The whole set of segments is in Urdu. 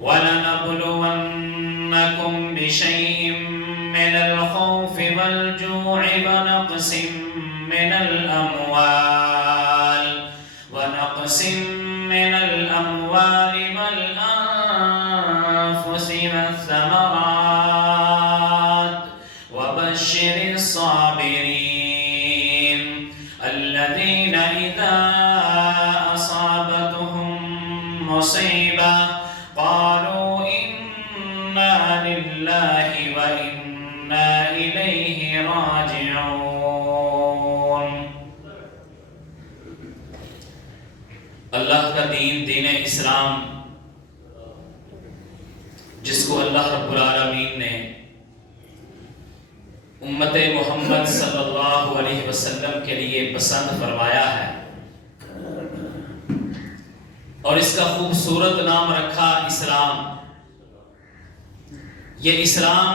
وَلَنَبْلُوَنَّكُمْ بِشَيْءٍ مِّنَ الْخَوْفِ وَالْجُوعِ وَنَقْصٍ مِّنَ الْأَمْوَالِ وَالْأَنفُسِ وَالثَّمَرَاتِ وَبَشِّرِ الصَّابِرِينَ الَّذِينَ إِذَا أَصَابَتْهُم مُّصِيبَةٌ قَالُوا إِنَّا لِلَّهِ وَإِنَّا إِلَيْهِ راجعون۔ اللہ کا دین، دین اسلام، جس کو اللہ رب العالمین نے امت محمد صلی اللہ علیہ وسلم کے لیے پسند فرمایا ہے، اور اس کا خوبصورت نام رکھا اسلام۔ یہ اسلام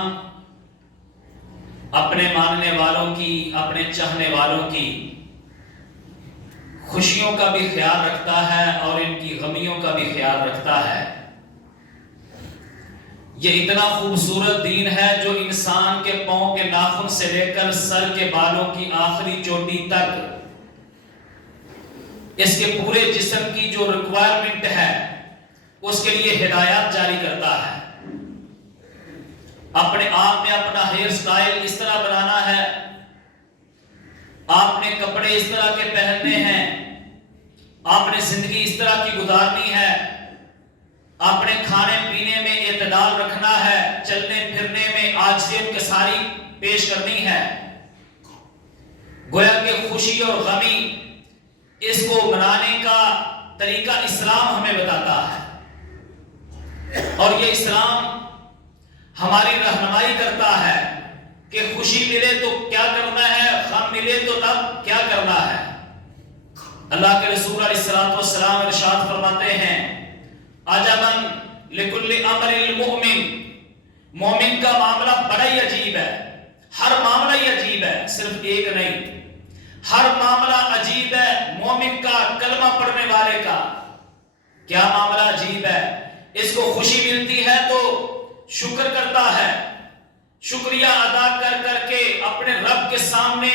اپنے ماننے والوں کی، اپنے چاہنے والوں کی خوشیوں کا بھی خیال رکھتا ہے اور ان کی غمیوں کا بھی خیال رکھتا ہے۔ یہ اتنا خوبصورت دین ہے جو انسان کے پاؤں کے ناخن سے لے کر سر کے بالوں کی آخری چوٹی تک اس کے پورے جسم کی جو ریکوائرمنٹ ہے اس کے لیے ہدایات جاری کرتا ہے۔ اپنے آپ میں اپنا ہیئر سٹائل اس طرح بنانا ہے، آپ نے کپڑے اس طرح کے پہننے ہیں، آپ نے زندگی اس طرح کی گزارنی ہے، آپ نے کھانے پینے میں اعتدال رکھنا ہے، چلنے پھرنے میں عاجزیت کے ساری پیش کرنی ہے۔ گویا کہ خوشی اور غمی اس کو منانے کا طریقہ اسلام ہمیں بتاتا ہے، اور یہ اسلام ہماری رہنمائی کرتا ہے کہ خوشی ملے تو کیا کرنا ہے، غم ملے تو تب کیا کرنا ہے۔ اللہ کے رسول علیہ الصلوۃ والسلام ارشاد فرماتے ہیں، عجباً لکل امر المؤمن، مومن کا معاملہ بڑا ہی عجیب ہے، ہر معاملہ ہی عجیب ہے، صرف ایک نہیں، ہر معاملہ عجیب ہے مومن کا، کلمہ پڑھنے والے کا۔ کیا معاملہ عجیب ہے؟ اس کو خوشی ملتی ہے تو شکر کرتا ہے، شکریہ ادا کر کر کے اپنے رب کے سامنے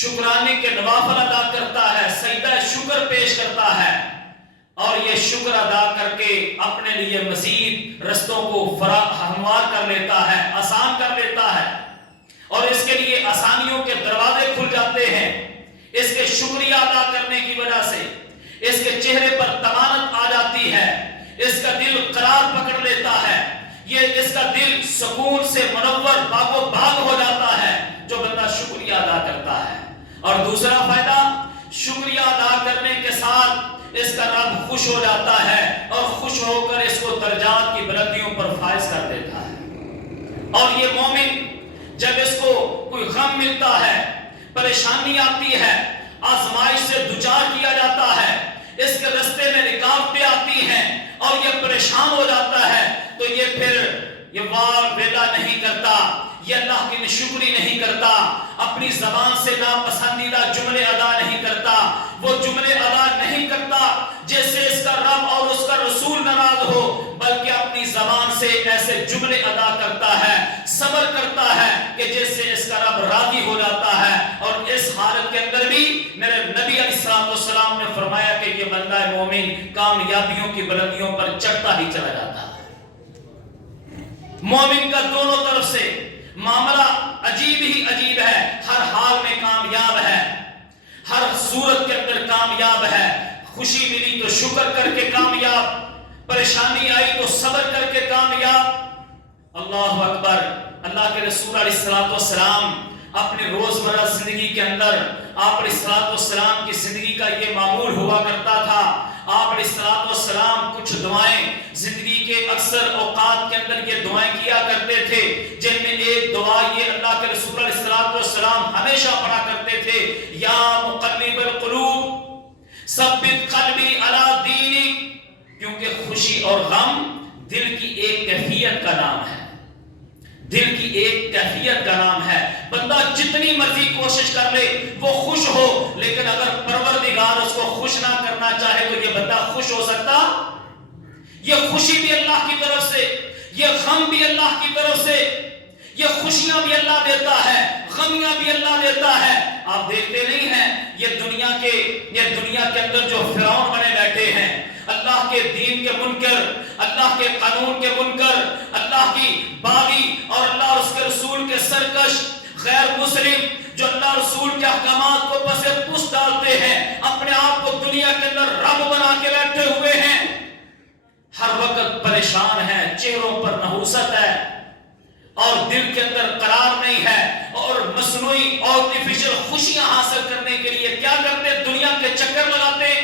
شکرانے کے نوافل ادا کرتا ہے، سجدہ شکر پیش کرتا ہے، اور یہ شکر ادا کر کے اپنے لیے مزید رستوں کو ہموار کر لیتا ہے، آسان کر لیتا ہے، اور اس کے لیے آسانیوں کے دروازے کھل جاتے ہیں۔ اس کے شکریہ ادا کرنے کی وجہ سے اس کے چہرے پر طمانت آ جاتی ہے، اس کا دل قرار پکڑ لیتا ہے، یہ اس کا دل سکون سے منور باغ و باغ ہو جاتا ہے جو بندہ شکریہ ادا کرتا ہے۔ اور دوسرا فائدہ، شکریہ ادا کرنے کے ساتھ اس کا رب خوش ہو جاتا ہے، اور خوش ہو کر اس کو درجات کی بلندیوں پر فائز کر دیتا ہے۔ اور یہ مومن جب اس کو کوئی غم ملتا ہے، پریشانی آتی ہے، آزمائش سے دوچار کیا جاتا ہے، اس کے رستے میں رکاوٹیں آتی ہیں اور یہ پریشان ہو جاتا ہے، تو یہ پھر یہ وار ویلا نہیں کرتا، یہ اللہ کی ناشکری نہیں کرتا، اپنی زبان سے ناپسندیدہ جملے ادا نہیں کرتا، وہ جملے ادا نہیں کرتا جس سے اس کا رب اور اس کا رسول ناراض ہو، بلکہ اپنی زبان سے ایسے جملے ادا کرتا ہے، صبر کرتا ہے کہ جس سے اس کا رب راضی ہو جاتا ہے۔ اور اس حالت کے اندر بھی میرے نبی علیہ السلام نے فرمایا کہ یہ بندہ مومن کامیابیوں کی بلندیوں پر چڑھتا ہی چلا جاتا ہے۔ مومن کا دونوں طرف سے معاملہ عجیب ہی عجیب ہے، ہر حال میں کامیاب ہے، ہر صورت کے اندر کامیاب ہے، خوشی ملی تو شکر کر کے کامیاب، پریشانی آئی تو صبر کر کے کامیاب۔ اللہ اکبر۔ اللہ کے رسول علیہ السلام اپنے روزمرہ زندگی کے اندر آپ علیہ السلام کی زندگی کا یہ معمول ہوا کرتا تھا۔ آپ علیہ السلام کچھ دعائیں زندگی کے اکثر اوقات کے اندر یہ دعائیں کیا کرتے تھے، جن میں ایک دعا یہ اللہ کے رسول علیہ السلام ہمیشہ پڑھا کرتے تھے، یا مقلب القلوب ثبت قلبی علی دینک، کیونکہ خوشی اور غم دل کی ایک کیفیت کا نام ہے، دل کی ایک کیفیت کا نام ہے۔ بندہ جتنی مرضی کوشش کر لے وہ خوش ہو، لیکن اگر پروردگار اس کو خوش نہ کرنا چاہے تو یہ بندہ خوش ہو سکتا، یہ خوشی بھی اللہ کی طرف سے، یہ غم بھی اللہ کی طرف سے، یہ خوشیاں بھی اللہ دیتا ہے، غمیاں بھی اللہ دیتا ہے۔ آپ دیکھتے نہیں ہیں یہ دنیا کے اندر جو فرعون بنے بیٹھے ہیں، اللہ کے دین کے منکر، اللہ کے قانون کے منکر، اللہ کی باغی اور اللہ اور اس کے رسول کے سرکش غیر مسلم، جو اللہ رسول کے احکامات کو پس پش ڈالتے ہیں، اپنے آپ کو دنیا کے اندر رب بنا کے بیٹھے ہوئے ہیں، ہر وقت پریشان ہیں، چہروں پر نحوست ہے اور دل کے اندر قرار نہیں ہے، اور مصنوعی آرٹیفیشل خوشیاں حاصل کرنے کے لیے کیا کرتے ہیں؟ دنیا کے چکر لگاتے ہیں،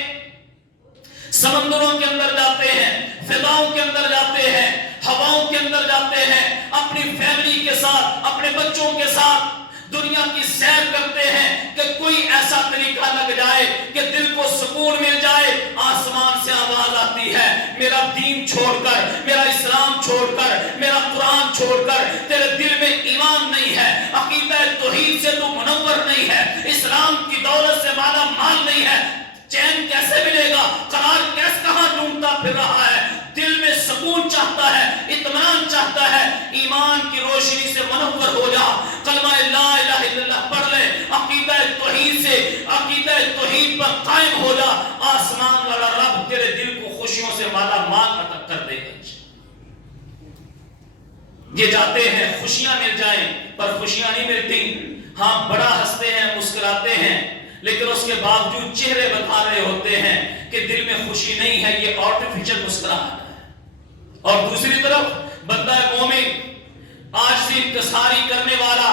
سمندروں کے اندر جاتے ہیں، فضاؤں کے اندر جاتے ہیں، ہواؤں کے اندر جاتے ہیں، اپنی فیملی کے ساتھ، اپنے بچوں کے ساتھ دنیا کی سیر کرتے ہیں کہ کوئی ایسا طریقہ لگ جائے کہ دل کو سکون مل جائے۔ آسمان سے آواز آتی ہے، میرا دین چھوڑ کر، میرا اسلام چھوڑ کر، میرا قرآن چھوڑ کر تیرے دل میں ایمان نہیں ہے، عقیدہ توحید سے تو منور نہیں ہے، اسلام کی دولت سے مالا مال نہیں ہے، چین کیسے ملے گا؟ قرار کہاں ڈھونڈتا پھر رہا ہے؟ دل میں سکون چاہتا ہے، اطمینان چاہتا ہے، ایمان کی روشنی سے منور ہو جا، کلمہ لا الہ الا اللہ پڑھ لے، عقیدہ توحید پر قائم ہو جا، آسمان والا رب تیرے دل کو خوشیوں سے مالا مال عطا کر دے گا۔ یہ جاتے ہیں خوشیاں مل جائیں، پر خوشیاں نہیں ملتی، ہاں بڑا ہنستے ہیں، مسکراتے ہیں، لیکن اس کے باوجود چہرے بتا رہے ہوتے ہیں کہ دل میں خوشی نہیں ہے، یہ آرٹیفیشل مسکراہٹ ہے۔ اور دوسری طرف بندہ مومن آج سے انکساری کرنے والا،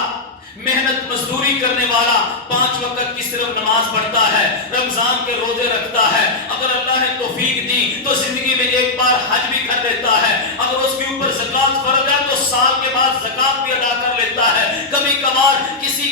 محنت مزدوری کرنے والا، 5 وقت کی صرف نماز پڑھتا ہے، رمضان کے روزے رکھتا ہے، اگر اللہ نے توفیق دی تو زندگی میں ایک بار حج بھی کر لیتا ہے، اگر اس کے اوپر زکوٰۃ فرض ہے تو سال کے بعد زکوٰۃ بھی ادا کر لیتا ہے، کبھی کبھار کسی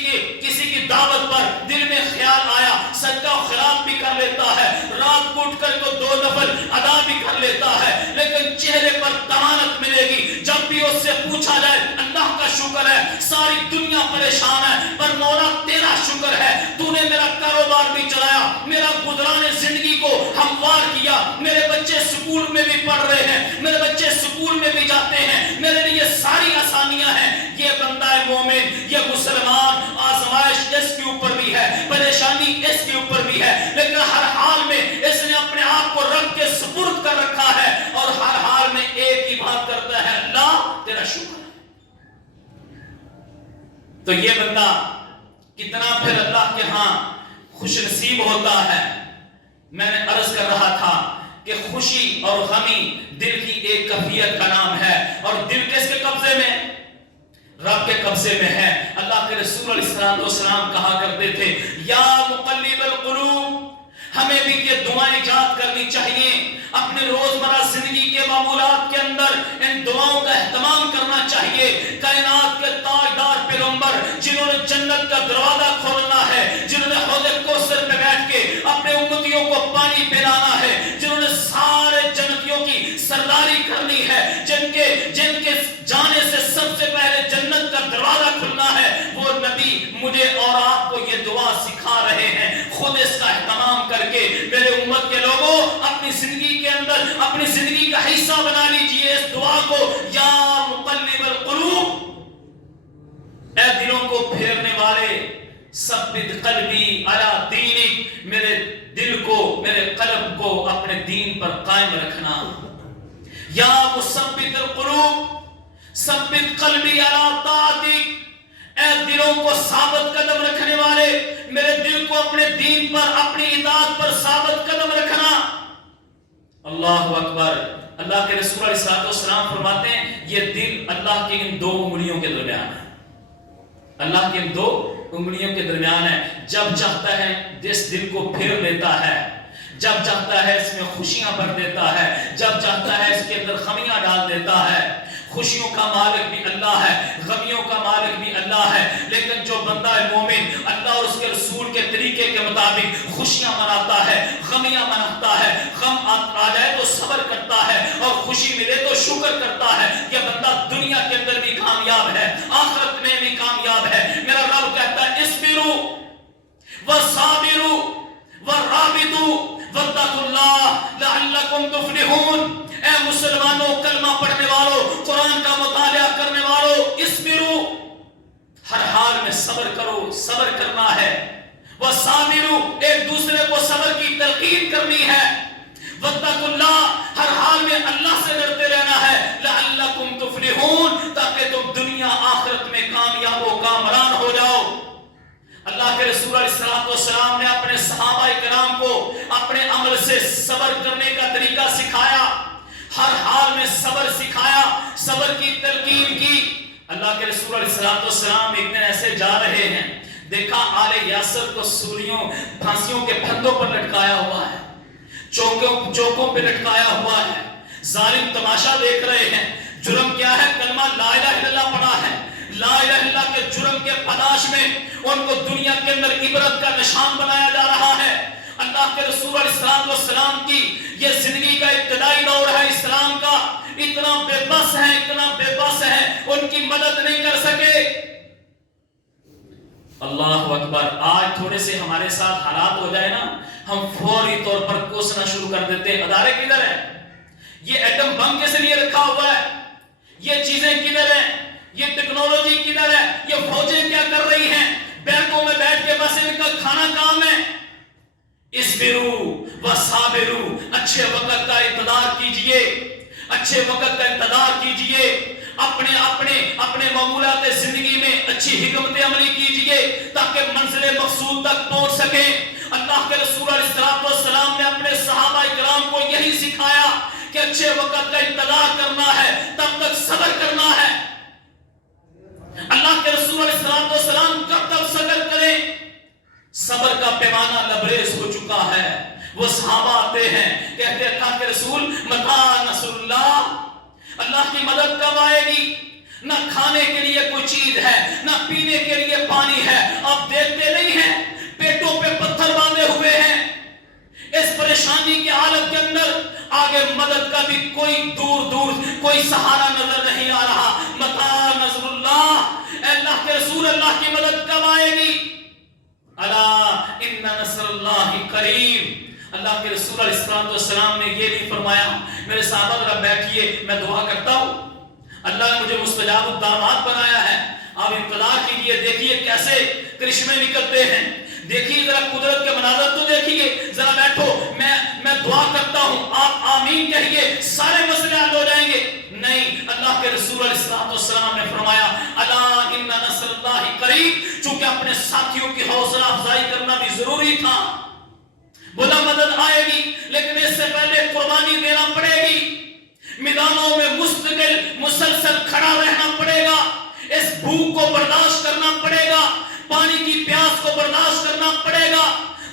کی دعوت پر دل میں خیال آیا صدقہ و خیرات بھی کر لیتا ہے، رات کو اٹھ کر کو 2 نفل ادا بھی کر لیتا ہے، لیکن چہرے پر طمانت ملے گی جب بھی اس سے پوچھا جائے اللہ کا شکر ہے، ساری دنیا پریشان ہے پر مولا تیرا شکر ہے، تو نے میرا کاروبار بھی چلایا، میرا گزران زندگی کو ہموار کیا، میرے بچے سکول میں بھی پڑھ رہے ہیں، میرے بچے سکول میں بھی جاتے ہیں، میرے لیے ساری آسانیاں ہیں۔ یہ بندہ مومن، یہ مسلمان، آزمائش اس کے اوپر بھی ہے، پریشانی اس کے اوپر بھی ہے، لیکن ہر حال میں اس نے اپنے آپ کو رب کے سپرد کر رکھا ہے اور ہر حال میں ایک ہی بات کرتا ہے، اللہ تیرا شکر ہے۔ تو یہ بندہ کتنا پھر اللہ کے ہاں خوش نصیب ہوتا ہے۔ میں نے عرض کر رہا تھا کہ خوشی اور غمی دل کی ایک کیفیت کا نام ہے، اور دل کس کے قبضے میں؟ رب کے قبضے میں ہے۔ اللہ کے رسول علیہ السلام کہا کرتے تھے، یا مقلب القلوب، ہمیں بھی یہ دعائیں یاد کرنی چاہیے، اپنے روزمرہ زندگی کے معمولات کے اندر ان دعاؤں کا اہتمام کرنا چاہیے۔ کائنات کے تاجدار پیغمبر جنہوں نے جنت کا دروازہ کھولنا ہے، جنہوں نے حوض کوثر پہ بیٹھ کے اپنے امتیوں کو پانی پلانا ہے، جنہوں نے سارے جنتیوں کی سرداری کرنی ہے، جن کے جانے سے سب سے پہلے جنت کا دروازہ کھلنا ہے، وہ نبی مجھے اور آپ کو یہ دعا سکھا رہے ہیں۔ خود اس کا اہتمام کر کے میرے امت کے لوگوں اپنی زندگی کے اندر اپنی زندگی کا حصہ بنا لیجئے اس دعا کو، یا مقلب القلوب، اے دلوں کو پھیرنے والے، ثبت قلبی علی دینک، میرے دل کو، میرے قلب کو اپنے دین پر قائم رکھنا۔ یا مثبت القلوب ثبت قلبی علی طاعتک، اے دلوں کو ثابت قدم رکھنے والے، میرے دل کو اپنے دین پر، اپنی اطاعت پر ثابت قدم رکھنا۔ اللہ اکبر۔ اللہ کے رسول علیہ السلام فرماتے ہیں یہ دل اللہ کی ان 2 انگلیوں کے درمیان ہے، اللہ کی ان 2 انگلیوں کے درمیان ہے، جب چاہتا ہے جس دل کو پھیر لیتا ہے، جب چاہتا ہے اس میں خوشیاں بھر دیتا ہے، جب چاہتا ہے اس کے اندر خمیاں ڈال دیتا ہے۔ خوشیوں کا مالک بھی اللہ ہے، غمیوں کا مالک بھی اللہ ہے، لیکن جو بندہ مومن اللہ اور اس کے رسول کے طریقے کے مطابق خوشیاں مناتا ہے، غمیاں مناتا ہے، غم آ جائے تو صبر کرتا ہے اور خوشی ملے تو شکر کرتا ہے، یہ بندہ دنیا کے اندر بھی کامیاب ہے، آخرت میں بھی کامیاب ہے۔ میرا رب کہتا ہے اصبروا وصابروا ورابطوا واتقوا اللہ لعلکم تفلحون، اے اے مسلمانوں، کلمہ پڑھنے والوں، قرآن کا مطالعہ کرنے والوں، اسبرو، ہر حال میں صبر کرو، صبر کرنا ہے، وصابرو، ایک دوسرے کو صبر کی تلقین کرنی ہے، واتقوا اللہ، ہر حال میں اللہ سے ڈرتے رہنا ہے، لعلکم تفلحون، تاکہ تم دنیا آخرت میں کامیاب و کامران ہو جاؤ۔ اللہ کے رسول علیہ السلام نے اپنے صحابہ کرام کو اپنے عمل سے صبر کرنے کا طریقہ سکھایا، ہر حال میں صبر سکھایا، صبر کی تلقین کی۔ اللہ کے رسول علیہ السلام ایک دن ایسے جا رہے ہیں، دیکھا آل یاسر کو سولیوں پھانسیوں کے پھندوں پر لٹکایا ہوا ہے، چوکوں پہ لٹکایا ہوا ہے، ظالم تماشا دیکھ رہے ہیں۔ جرم کیا ہے؟ کلمہ لا الہ الا اللہ پڑھا ہے، لا الہ الا اللہ کے جرم کے پاداش میں ان کو دنیا کے اندر عبرت کا نشان بنایا جا رہا ہے۔ اللہ کے رسول علیہ السلام کی یہ زندگی کا ابتدائی دور ہے اسلام کا، اتنا بے بس ہے، اتنا بے بس ہے، ان کی مدد نہیں کر سکے۔ اللہ اکبر، آج تھوڑے سے ہمارے ساتھ حالات ہو جائے نا، ہم فوری طور پر کوسنا شروع کر دیتے ہیں، ادارے کدھر ہیں؟ یہ ایٹم بم کس لیے رکھا ہوا ہے؟ یہ چیزیں کدھر ہیں؟ یہ ٹیکنالوجی کدھر ہے؟ یہ فوجیں کیا کر رہی ہیں؟ بیٹھوں میں بیٹھ کے بس ان کا کھانا کام ہے۔ اسبرو وصابرو، اچھے وقت کا انتظار کیجئے، اچھے وقت کا انتظار کیجئے، اپنے معمولات زندگی میں اچھی حکمت عملی کیجئے تاکہ منزل مقصود تک پہنچ سکیں۔ اللہ کے رسول علیہ السلام نے اپنے صحابہ کرام کو یہی سکھایا کہ اچھے وقت کا انتظار کرنا ہے، تب تک صبر کرنا ہے۔ اللہ کے رسول علیہ السلام کب تک صبر کریں؟ صبر کا پیمانہ لبریز ہو چکا ہے۔ وہ صحابہ آتے ہیں، کہتے ہیں اللہ کے رسول متی نصر اللہ، اللہ کی مدد کب آئے گی؟ نہ کھانے کے لیے کوئی چیز ہے، نہ پینے کے لیے پانی ہے، آپ دیکھتے نہیں ہیں پیٹوں پہ پتھر باندھے ہوئے ہیں۔ اس پریشانی کی حالت کے اندر آگے مدد کا بھی کوئی دور کوئی سہارا نظر نہیں آ رہا۔ متی نصر اللہ، اے اللہ کے رسول، اللہ کی مدد کب آئے گی؟ الا ان نصر اللہ قریب۔ اللہ کے رسول علیہ السلام نے یہ نہیں فرمایا میرے صحابہ ذرا بیٹھیے میں دعا کرتا ہوں، اللہ نے مجھے مستجاب الدعوات بنایا ہے، آپ انتظار کیجئے، دیکھیے کیسے کرشمے نکلتے ہیں، دیکھیے ذرا قدرت کے مناظر تو دیکھیے، ذرا بیٹھو میں دعا کرتا ہوں، آپ آمین کہیے، سارے مسئلے حل ہو جائیں گے۔ نہیں، اللہ کے رسول علیہ السلام نے فرمایا الا ان نصر اللہ قریب، چونکہ اپنے ساتھیوں کی حوصلہ افزائی کرنا بھی ضروری تھا۔ بلا مدد آئے گی لیکن اس سے پہلے قربانی دینا پڑے گی، میدانوں میں مستقل مسلسل کھڑا رہنا پڑے گا، اس بھوک کو برداشت کرنا پڑے گا، پانی کی پیاس کو برداشت کرنا پڑے گا،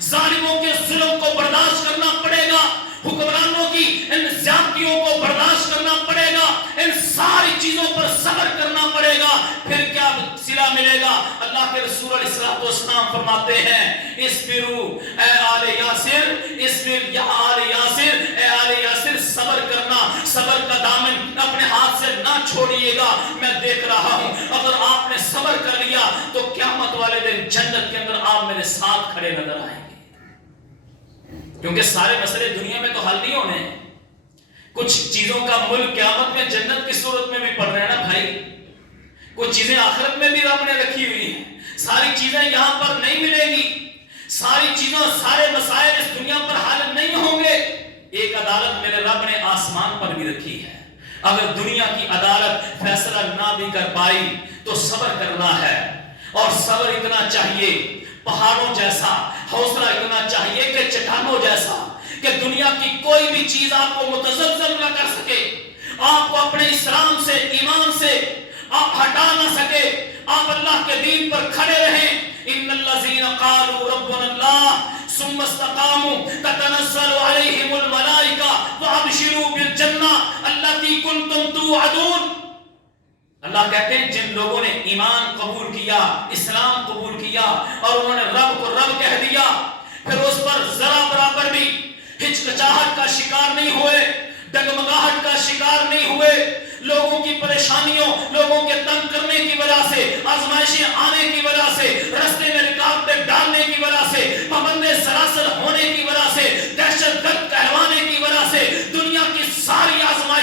ظالموں کے ظلم کو برداشت کرنا پڑے گا، حکمرانوں کی ان زیادتیوں کو برداشت کرنا پڑے گا، ان ساری چیزوں پر صبر کرنا پڑے گا، پھر کیا صلہ ملے گا؟ اللہ کے رسول علیہ السلام فرماتے ہیں اسبرو اے آل یاسر، اسبر یا آل یاسر، اے آل یاسر صبر کرنا، صبر کا دامن اپنے ہاتھ سے نہ چھوڑیے گا، میں دیکھ رہا ہوں اگر آپ نے صبر کر لیا تو قیامت والے دن جنت کے اندر آپ میرے ساتھ کھڑے نظر آئیں گے، کیونکہ سارے مسئلے دنیا میں تو حل نہیں ہونے ہیں، کچھ چیزوں کا ملک قیامت میں جنت کی صورت میں بھی پڑ رہے ہیں نا بھائی، کچھ چیزیں آخرت میں بھی رب نے رکھی ہوئی ہیں، ساری چیزیں یہاں پر نہیں ملیں گی، ساری چیزوں سارے مسائل اس دنیا پر حل نہیں ہوں گے، ایک عدالت میرے رب نے آسمان پر بھی رکھی ہے، اگر دنیا کی عدالت فیصلہ نہ بھی کر پائی تو صبر کرنا ہے، اور صبر اتنا چاہیے پہاڑوں جیسا، حوصلہ اتنا چاہیے کہ چٹانوں جیسا، کہ دنیا کی کوئی بھی چیز آپ کو متزلزل نہ کر سکے، آپ کو اپنے اسلام سے ایمان سے آپ ہٹا نہ سکے، آپ اللہ کے دین پر کھڑے رہیں۔ ان الذین قالوا ربنا اللہ ثم استقاموا تتنزل علیہم الملائکہ وابشروا بالجنہ التی کنتم توعدون۔ اللہ کہتے ہیں جن لوگوں نے ایمان قبول کیا، اسلام قبول کیا اور انہوں نے رب کو رب کہہ دیا، پھر اس پر ذرا برابر بھی ہچکچاہٹ کا شکار نہیں ہوئے، ڈگمگاہٹ کا شکار نہیں ہوئے، لوگوں کی پریشانیوں، لوگوں کے تنگ کرنے کی وجہ سے، آزمائشیں آنے کی وجہ سے، رستے میں رکاوٹیں ڈالنے کی وجہ سے، پابند سلاسل ہونے کی وجہ سے، دہشت گرد کہلوانے کی وجہ سے، دنیا کی ساری آزمائشیں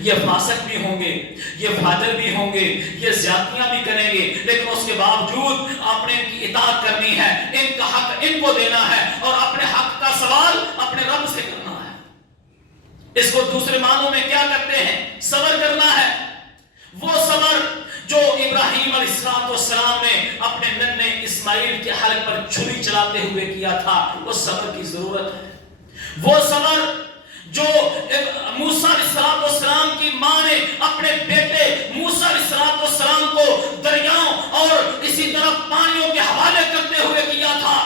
یہ فاسق بھی ہوں گے، یہ فاجر بھی ہوں گے، یہ زیادتیاں بھی کریں گے، لیکن اس کے باوجود آپ نے ان کی اطاعت کرنی ہے، ان کا حق ان کو دینا ہے اور اپنے حق کا سوال اپنے رب سے کرنا ہے۔ اس کو دوسرے معنوں میں کیا کرتے ہیں؟ صبر کرنا ہے۔ وہ صبر جو ابراہیم علیہ السلام نے اپنے ننھے اسماعیل کے حلق پر چھری چلاتے ہوئے کیا تھا، وہ صبر کی ضرورت ہے۔ وہ صبر جو موسیٰ علیہ السلام کی ماں نے اپنے بیٹے موسیٰ علیہ السلام کو دریاؤں اور اسی طرح پانیوں کے حوالے کرتے ہوئے کیا تھا،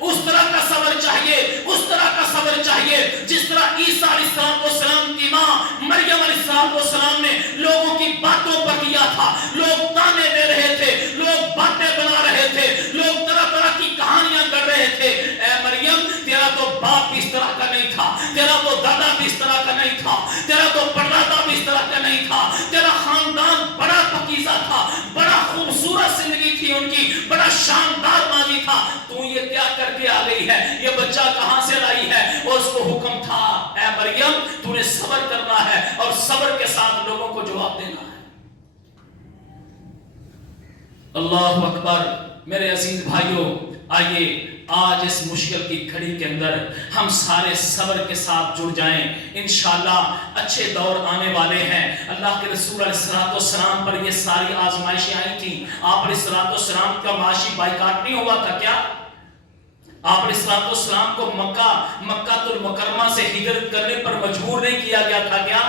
اس طرح کا صبر چاہیے، اس طرح کا صبر چاہیے جس طرح عیسیٰ علیہ السلام کی ماں مریم علیہ السلام نے لوگوں کی باتوں پر کیا تھا۔ لوگ تانے دے رہے تھے، لوگ باتیں بنا رہے تھے، لوگ طرح طرح کی کہانیاں کر رہے تھے، اے مریم تیرا تو باپ بھی اس طرح کا نہیں تھا، تیرا تو دادا بھی اس طرح کا نہیں تھا، تیرا تو پردادا بھی اس طرح کا نہیں تھا، تیرا خاندان بڑا پاکیزہ تھا، بڑا خوبصورت زندگی تھی ان کی، بڑا شاندار ماضی تھا، تو یہ کیا کر کے آ گئی ہے؟ یہ بچہ کہاں سے لائی ہے؟ اور اس کو حکم تھا اے مریم تو نے صبر کرنا ہے اور صبر کے ساتھ لوگوں کو جواب دینا ہے۔ اللہ اکبر۔ میرے عزیز بھائیوں، آئیے آج اس مشکل کی گھڑی کے اندر ہم سارے صبر کے ساتھ جڑ جائیں، انشاءاللہ اچھے دور آنے والے ہیں۔ اللہ کے رسول علیہ السلام پر یہ ساری آزمائشیں آئی تھیں، آپ علیہ السلام کا معاشی بائیکاٹ نہیں ہوا تھا کیا؟ آپ علیہ السلام کو مکہ المکرمہ سے ہجرت کرنے پر مجبور نہیں کیا گیا تھا کیا؟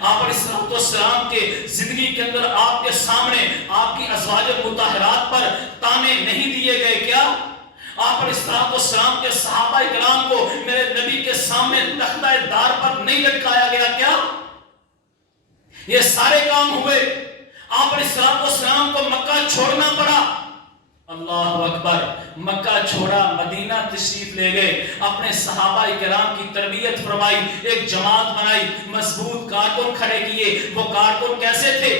آپ علیہ السلام کے زندگی کے اندر آپ کے سامنے آپ کی ازواج مطہرات پر تانے نہیں دیے گئے کیا؟ آپ علیہ السلام کے صحابہ کرام کو میرے نبی کے سامنے تختہ دار پر نہیں لٹکایا گیا کیا؟ یہ سارے کام ہوئے، آپ علیہ السلام کو مکہ چھوڑنا پڑا۔ اللہ اکبر۔ مکہ چھوڑا، مدینہ تشریف لے گئے، اپنے صحابہ کرام کی تربیت فرمائی، ایک جماعت بنائی، مضبوط کارکن کھڑے کیے۔ وہ کارکن کیسے تھے؟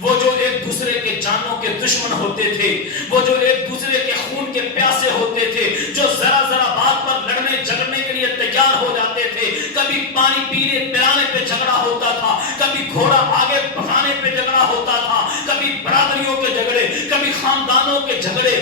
وہ جو ایک دوسرے کے جانوں کے دشمن ہوتے تھے، وہ جو ایک دوسرے کے خون کے پیاسے ہوتے تھے، جو ذرا ذرا بات پر لڑنے جھگڑنے کے لیے تیار ہو جاتے تھے۔ کبھی پانی پینے پلانے پہ جھگڑا ہوتا تھا، کبھی گھوڑا آگے بڑھانے پہ جھگڑا ہوتا تھا، کبھی برادریوں کے جھگڑے، کبھی خاندانوں کے جھگڑے،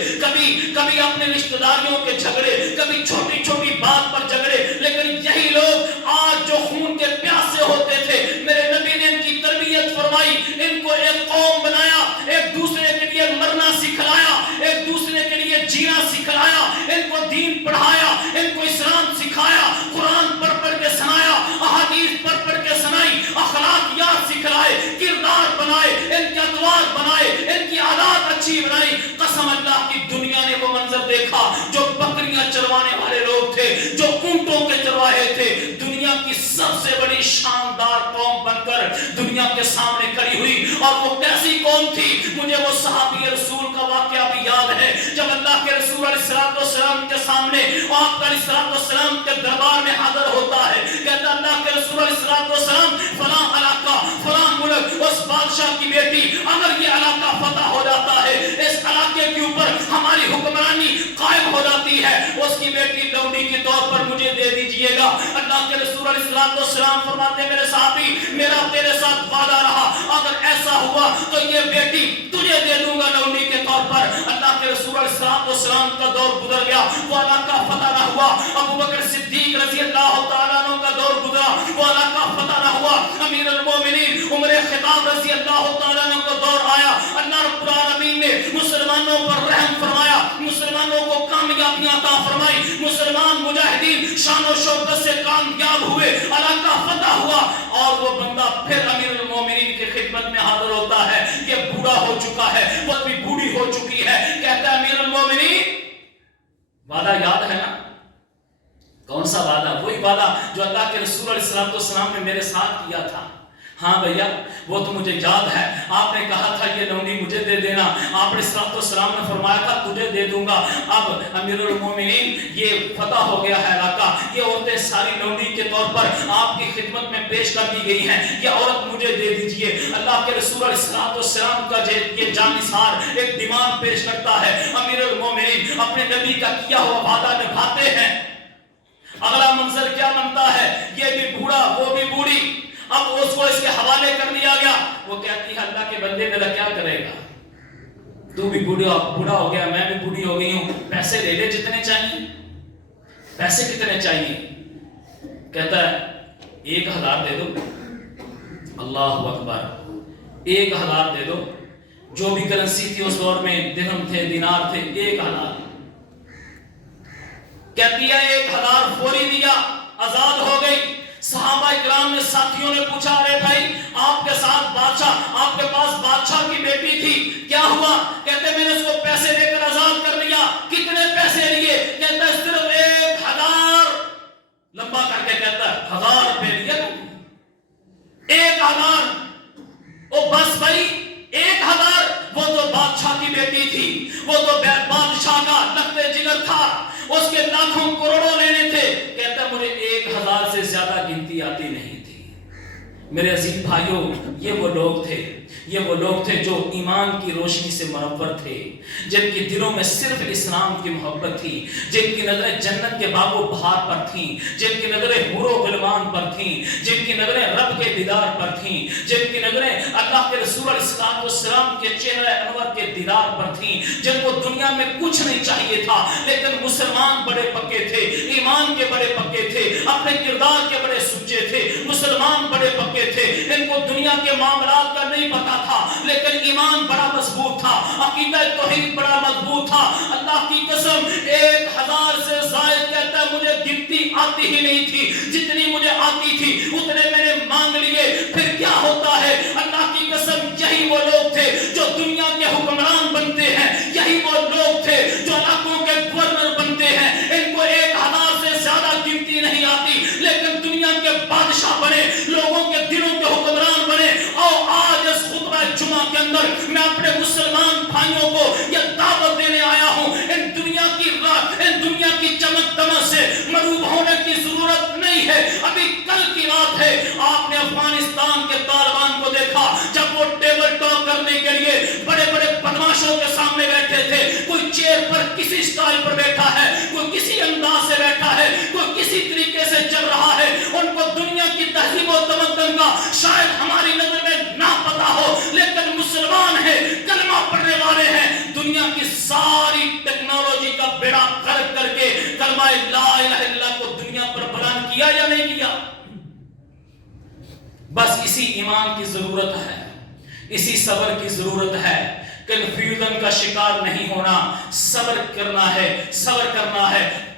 کبھی اپنے رشتہ داریوں کے جھگڑے، کبھی چھوٹی چھوٹی بات پر جھگڑے۔ لیکن یہی لوگ آج جو خون کے پیاسے ہوتے تھے، میرے نبی نے ان کی تربیت فرمائی، ان کو ایک قوم بنایا، ایک دوسرے کے لیے مرنا سکھلایا، ایک دوسرے کے لیے جینا سکھلایا، ان کو دین پڑھایا، ان کو اسلام سکھایا، قرآن پڑھ پڑھ کے سنایا، احادیث پڑھ پڑھ کے سنائی، اخلاقیات سکھلائے، کردار بنائے، ان کے ادوار بنائے، ان کی عادات اچھی بنائی۔ قسم اللہ کی، دنیا نے وہ منظر دیکھا، جو بکریاں چروانے والے لوگ تھے، جو اونٹوں کے چرواہے تھے، دنیا کی سب سے بڑی شاندار قوم بن کر دنیا کے سامنے کھڑی ہوئی۔ اور وہ کیسی قوم تھی؟ مجھے وہ صحابی رسول کا واقعہ بھی یاد ہے، جب اللہ کے رسول علیہ السلام کے سامنے آپ کا علیہ السلام کے دربار میں حاضر ہوتا ہے، کہتا اللہ کے رسول علیہ السلام فلاں علاقہ فلاں ملک اس بادشاہ کی بیٹی، اگر یہ علاقہ فتح ہو جاتا ہے، اس علاقے کے اوپر ہماری حکمرانی قائم ہو جاتی ہے، اس کی بیٹی لونڈی کے طور پر مجھے دے دیجئے گا۔ اللہ کے رسول علیہ السلام فرماتے میرے صحابی، میرا تیرے ساتھ وعدہ رہا، اگر ایسا ہوا تو یہ بیٹی تجھے دے دوں گا لونڈی کے طور پر۔ اللہ کے رسول علیہ السلام کا دور گزر گیا، وہ علاقہ فتح نہ ہوا۔ ابو بکر صدیق رضی اللہ تعالیٰ عنہ کا دور گزرا، وہ علاقہ فتح نہ ہوا۔ امیر المومنین عمر خطاب رضی اللہ تعالیٰ عنہ کا دور آیا۔ اللہ رب العالمین نے مسلمانوں پر رحم فرمایا، مسلمانوں کو کامیابیاں عطا فرمائی، مسلمان مجاہدین شان و شوکت سے کامیاب ہوئے، علاقہ فتح ہوا۔ اور وہ بندہ پھر امیر المومنین کی خدمت میں حاضر ہوتا ہے، یہ بوڑھا ہو چکا ہے، وہ بھی بوڑھی ہو چکی ہے، کہتا ہے امیر المومنین وعدہ یاد ہے نا؟ کون سا وعدہ؟ وہی وعدہ جو اللہ کے رسول علیہ السلام نے میرے ساتھ کیا تھا۔ ہاں بھیا وہ تو مجھے یاد ہے، آپ نے کہا تھا یہ لونڈی مجھے دے دینا، آپ علیہ السلام نے فرمایا تھا تجھے دے دوں گا۔ اب امیر المومنین یہ فتح ہو گیا ہے علاقہ، یہ عورتیں ساری لونڈی کے طور پر آپ کی خدمت میں پیش کر دی گئی ہیں، یہ عورت مجھے دے دیجئے۔ اللہ کے رسول علیہ السلام کا یہ جانثار ایک ڈیمانڈ پیش کرتا ہے، امیر المومنین اپنے نبی کا کیا ہوا وعدہ نبھاتے ہیں۔ اگلا منظر کیا بنتا ہے؟ یہ بھی بوڑھا وہ بھی بوڑھی، اب اس کو اس کے حوالے کر دیا گیا. وہ کہتی ہے اللہ کے بندے میرا کیا کرے گا, تو بھی بوڑھا ہو گیا, میں بھی بوڑھی ہو گئی ہوں, پیسے لے لے جتنے چاہیے. پیسے کتنے چاہیے؟ کہتا ہے 1000 دے دو. اللہ اکبر, 1000 دے دو. جو بھی کرنسی تھی اس دور میں, درہم تھے, دینار تھے, 1000. کہتی ہے 1000 فوری دیا, آزاد ہو گئی. صحابہ اکرام نے, ساتھیوں نے پوچھا ارے بھائی آپ کے ساتھ بادشاہ, آپ کے پاس بادشاہ کی بیٹی تھی, کیا ہوا؟ کہتے میں نے اس کو پیسے دے کر آزاد کر لیا. کتنے پیسے لیے؟ کہتا ہے صرف 1000. لمبا کر کے کہتا ہے 1000 روپے لیے. 1000. او بس بھائی 1000. وہ تو بادشاہ کی بیٹی تھی, وہ تو بادشاہ کا لخت جگر تھا, اس کے لاکھوں کروڑوں لینے تھے. کہتا مجھے 1000 سے زیادہ گنتی آتی نہیں تھی. میرے عزیز بھائیوں, یہ وہ لوگ تھے جو ایمان کی روشنی سے منور تھے, جن کے دلوں میں صرف اسلام کی محبت تھی, جن کی نظریں جنت کے باغ و بہار پر تھیں, جن کی نظریں حور و غلمان پر تھیں, جن کی نظریں رب کے دیدار پر تھیں, جن کی نظریں اللہ کے رسول علیہ السلام کے چہرہ انور کے دیدار پر تھیں, جن کو دنیا میں کچھ نہیں چاہیے تھا, لیکن مسلمان بڑے پکے تھے, ایمان کے بڑے پکے تھے, اپنے کردار کے بڑے سچے تھے. مسلمان بڑے پکے تھے, ان کو دنیا کے معاملات کا نہیں پتا تھا, لیکن ایمان بڑا مضبوط تھا, عقیدہ توحید بڑا مضبوط تھا. اللہ کی قسم 1000 سے زائد کہتا ہے مجھے گنتی آتی ہی نہیں تھی, جتنی مجھے آتی تھی اتنے میں نے مانگ لیے. پھر کیا ہوتا ہے؟ اللہ کی قسم یہی وہ لوگ تھے جو دنیا کے حکمران بنتے ہیں, یہی وہ لوگ تھے جو علاقوں کے گورنر بنتے ہیں. ان کو 1000 سے زیادہ گنتی نہیں آتی, لیکن دنیا کے بادشاہ بنے, لوگوں کے دلوں کے حکمران بنے. اور آج اس خطبہ جمعہ کے اندر میں اپنے مسلمان بھائیوں کو یہ دعوت دینے آیا ہوں, ان دنیا کی چمک دمک سے مروب ہونے کی ضرورت نہیں ہے. ابھی کل کی رات ہے, آپ نے افغانستان کے طالبان کو دیکھا جب وہ ٹیبل ٹاک کرنے کے لیے بڑے بڑے بدماشوں کے سامنے بیٹھے تھے. کوئی چیئر پر کسی سٹائل پر بیٹھا ہے, کوئی کسی انداز سے بیٹھا ہے, کوئی کسی طریقے سے چل رہا ہے. ان کو دنیا کی تہذیب و تمدن کا شاید ہماری نظر میں نہ پتا ہو, لیکن مسلمان ہیں, کلمہ پڑھنے والے ہیں. دنیا کی ساری ٹیکنالوجی کا بیڑا غرق کر کے کلمہ لا الہ الا اللہ کو دنیا پر بلند کیا یا نہیں کیا؟ بس اسی ایمان کی ضرورت ہے, اسی صبر کی ضرورت ہے. کنفیوژن کا شکار نہیں ہونا, صبر کرنا ہے,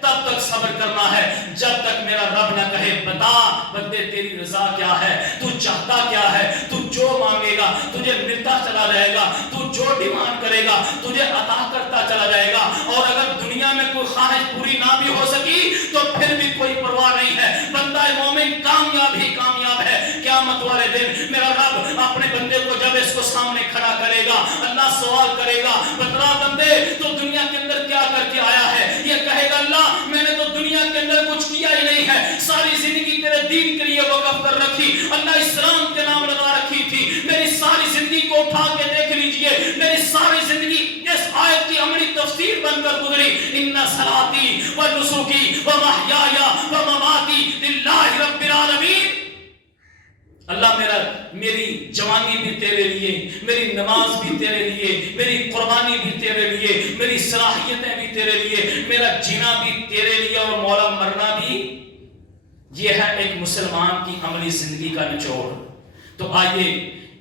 تب تک صبر کرنا ہے جب تک میرا رب نہ کہے بتا بندے تیری رضا کیا ہے, تو چاہتا کیا ہے. تو جو مانگے گا تجھے ملتا چلا جائے گا, تو جو ڈیمانڈ کرے گا تجھے عطا کرتا چلا جائے گا. اور اگر دنیا میں کوئی خواہش پوری نہ بھی ہو سکی تو پھر بھی کوئی پرواہ نہیں ہے. بندہ مومن کامیاب ہی کامیاب ہے. قیامت والے دن میرا رب اپنے بندے کو جب اس کو سامنے کھڑا کرے گا, اللہ سوال کرے گا بتلا بندے تو دنیا کے اندر کیا کر کے آیا ہے؟ یہ کہے گا اللہ میں نے تو دنیا کے اندر کچھ کیا ہی نہیں ہے, ساری زندگی تیرے دین کے لیے وقف کر رکھی, اللہ اسلام کے نام لگا رکھی تھی. میری ساری زندگی کو اٹھا کے دیکھ لیجئے, میری ساری زندگی اس آیت کی عملی تفسیر بن کر گزری. ان صلاتی و نسکی و محیایا و مماتی للہ رب العالمین. اللہ میری جوانی بھی تیرے لیے, میری نماز بھی تیرے لیے, میری قربانی بھی تیرے لیے, میری صلاحیتیں بھی تیرے لیے, میرا جینا بھی تیرے لیے, اور مولا مرنا بھی. یہ ہے ایک مسلمان کی عملی زندگی کا نچوڑ. تو آئیے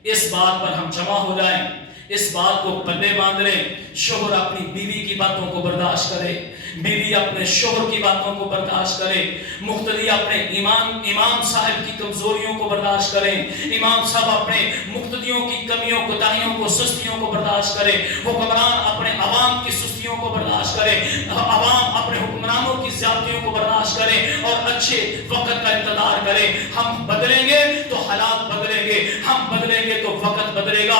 اس بات پر ہم جمع ہو جائیں, اس بات کو پلے باندھ لیں. شوہر اپنی بیوی کی باتوں کو برداشت کرے, بیوی اپنے شوہر کی باتوں کو برداشت کرے, مقتدی اپنے امام صاحب کی کمزوریوں کو برداشت کریں, امام صاحب اپنے مقتدیوں کی کمیوں کوتاہیوں کو سستیوں کو برداشت کرے, حکمران اپنے عوام کی سستیوں کو برداشت کرے, عوام اپنے حکمرانوں کی زیادتیوں کو برداشت کرے, اور اچھے وقت کا انتظار کرے. ہم بدلیں گے تو حالات بدلیں گے, ہم بدلیں گے تو وقت بدلے گا.